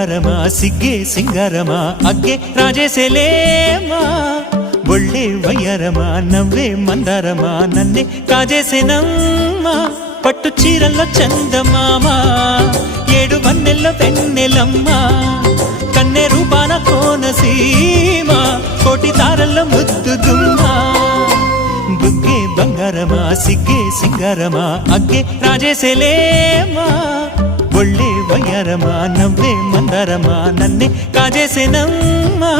బంగారమా సిగ్గే సింగారమా అగ్గే రాజేసేలేమా ఒళ్ళే వయ్యారమా నవ్వే మందారమా నన్నే కాజేసేనమ్మా పట్టు చీరల్లో చందమామా ఏడు వన్నెల్లో పెన్నెలమ్మా కన్నె రూపాన కోనసీమ కోటి తారల్లో ముద్దుదుమ్మా బుగ్గే బంగారమా సిగ్గే సింగారమా అగ్గే రాజేసేలేమా ఒళ్ళే వయ్యారమా నవ్వే మందారమా నన్నే కాజేసేనమ్మా